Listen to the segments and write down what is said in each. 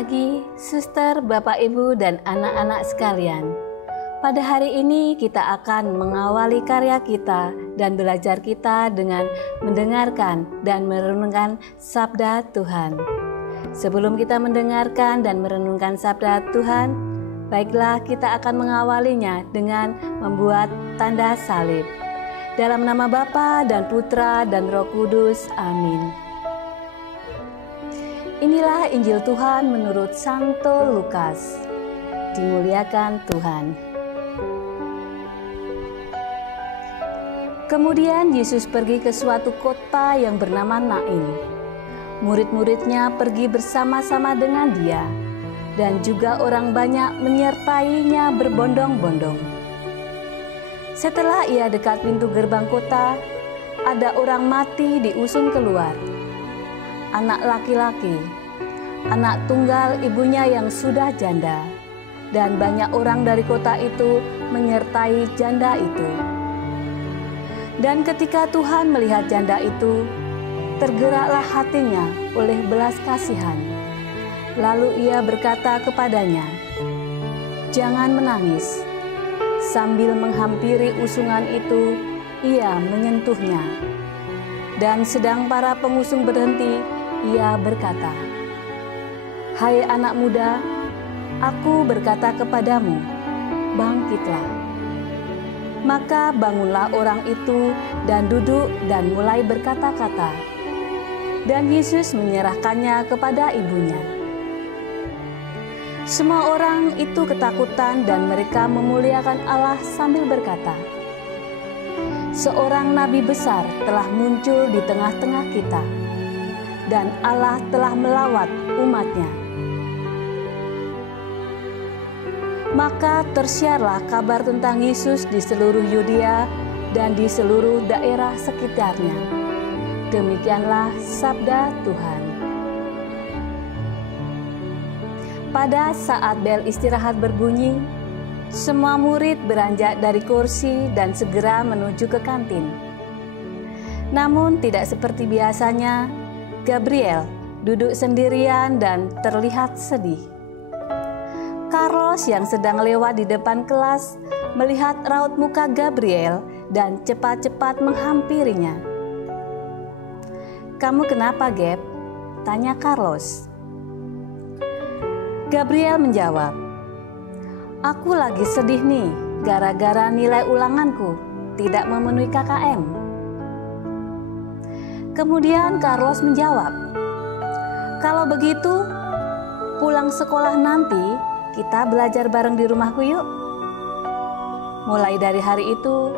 pagi, suster, bapak, ibu, dan anak-anak sekalian. Pada hari ini kita akan mengawali karya kita dan belajar kita dengan mendengarkan dan merenungkan sabda Tuhan. Sebelum kita mendengarkan dan merenungkan sabda Tuhan, baiklah kita akan mengawalinya dengan membuat tanda salib. Dalam nama Bapa dan Putra dan Roh Kudus, amin. Inilah Injil Tuhan menurut Santo Lukas. Dimuliakan Tuhan. Kemudian Yesus pergi ke suatu kota yang bernama Nain. Murid-muridnya pergi bersama-sama dengan dia, dan juga orang banyak menyertainya berbondong-bondong. Setelah ia dekat pintu gerbang kota, ada orang mati diusung keluar. Anak laki-laki, anak tunggal ibunya yang sudah janda, dan banyak orang dari kota itu menyertai janda itu. Dan ketika Tuhan melihat janda itu, tergeraklah hatinya oleh belas kasihan. Lalu ia berkata kepadanya, "Jangan menangis." Sambil menghampiri usungan itu, ia menyentuhnya. Dan sedang para pengusung berhenti, ia berkata, "Hai anak muda, aku berkata kepadamu, bangkitlah." Maka bangunlah orang itu dan duduk dan mulai berkata-kata. Dan Yesus menyerahkannya kepada ibunya. Semua orang itu ketakutan dan mereka memuliakan Allah sambil berkata, "Seorang nabi besar telah muncul di tengah-tengah kita, dan Allah telah melawat umat-Nya." Maka tersiarlah kabar tentang Yesus di seluruh Yudea dan di seluruh daerah sekitarnya. Demikianlah sabda Tuhan. Pada saat bel istirahat berbunyi, semua murid beranjak dari kursi dan segera menuju ke kantin. Namun tidak seperti biasanya, Gabriel duduk sendirian dan terlihat sedih. Carlos yang sedang lewat di depan kelas melihat raut muka Gabriel dan cepat-cepat menghampirinya. "Kamu kenapa, Gab?" tanya Carlos. Gabriel menjawab, "Aku lagi sedih nih, gara-gara nilai ulanganku tidak memenuhi KKM." Kemudian Carlos menjawab, "Kalau begitu, pulang sekolah nanti kita belajar bareng di rumahku yuk." Mulai dari hari itu,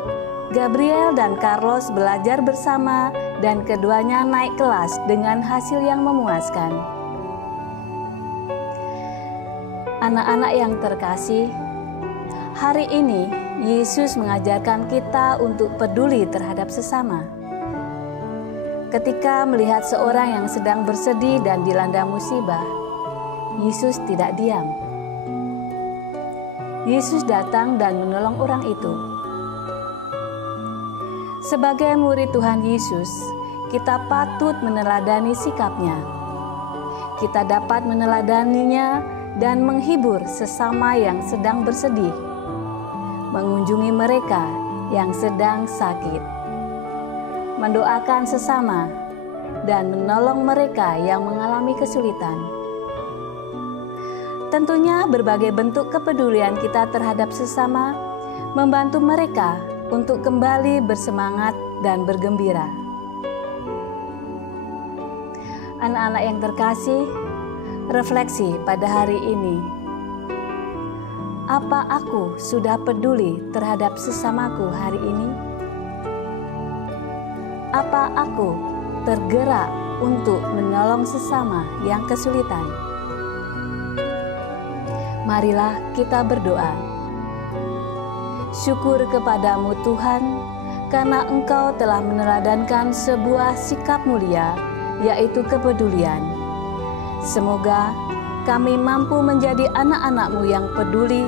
Gabriel dan Carlos belajar bersama dan keduanya naik kelas dengan hasil yang memuaskan. Anak-anak yang terkasih, hari ini Yesus mengajarkan kita untuk peduli terhadap sesama. Ketika melihat seorang yang sedang bersedih dan dilanda musibah, Yesus tidak diam. Yesus datang dan menolong orang itu. Sebagai murid Tuhan Yesus, kita patut meneladani sikapnya. Kita dapat meneladaninya dan menghibur sesama yang sedang bersedih, mengunjungi mereka yang sedang sakit, mendoakan sesama, dan menolong mereka yang mengalami kesulitan. Tentunya berbagai bentuk kepedulian kita terhadap sesama membantu mereka untuk kembali bersemangat dan bergembira. Anak-anak yang terkasih, refleksi pada hari ini. Apa aku sudah peduli terhadap sesamaku hari ini? Apa aku tergerak untuk menolong sesama yang kesulitan? Marilah kita berdoa. Syukur kepadamu Tuhan, karena Engkau telah meneladankan sebuah sikap mulia, yaitu kepedulian. Semoga kami mampu menjadi anak-anak-Mu yang peduli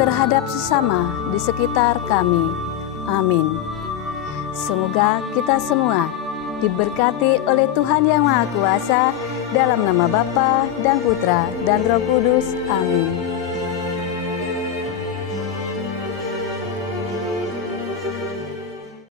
terhadap sesama di sekitar kami. Amin. Semoga kita semua diberkati oleh Tuhan Yang Maha Kuasa, dalam nama Bapa dan Putra dan Roh Kudus. Amin.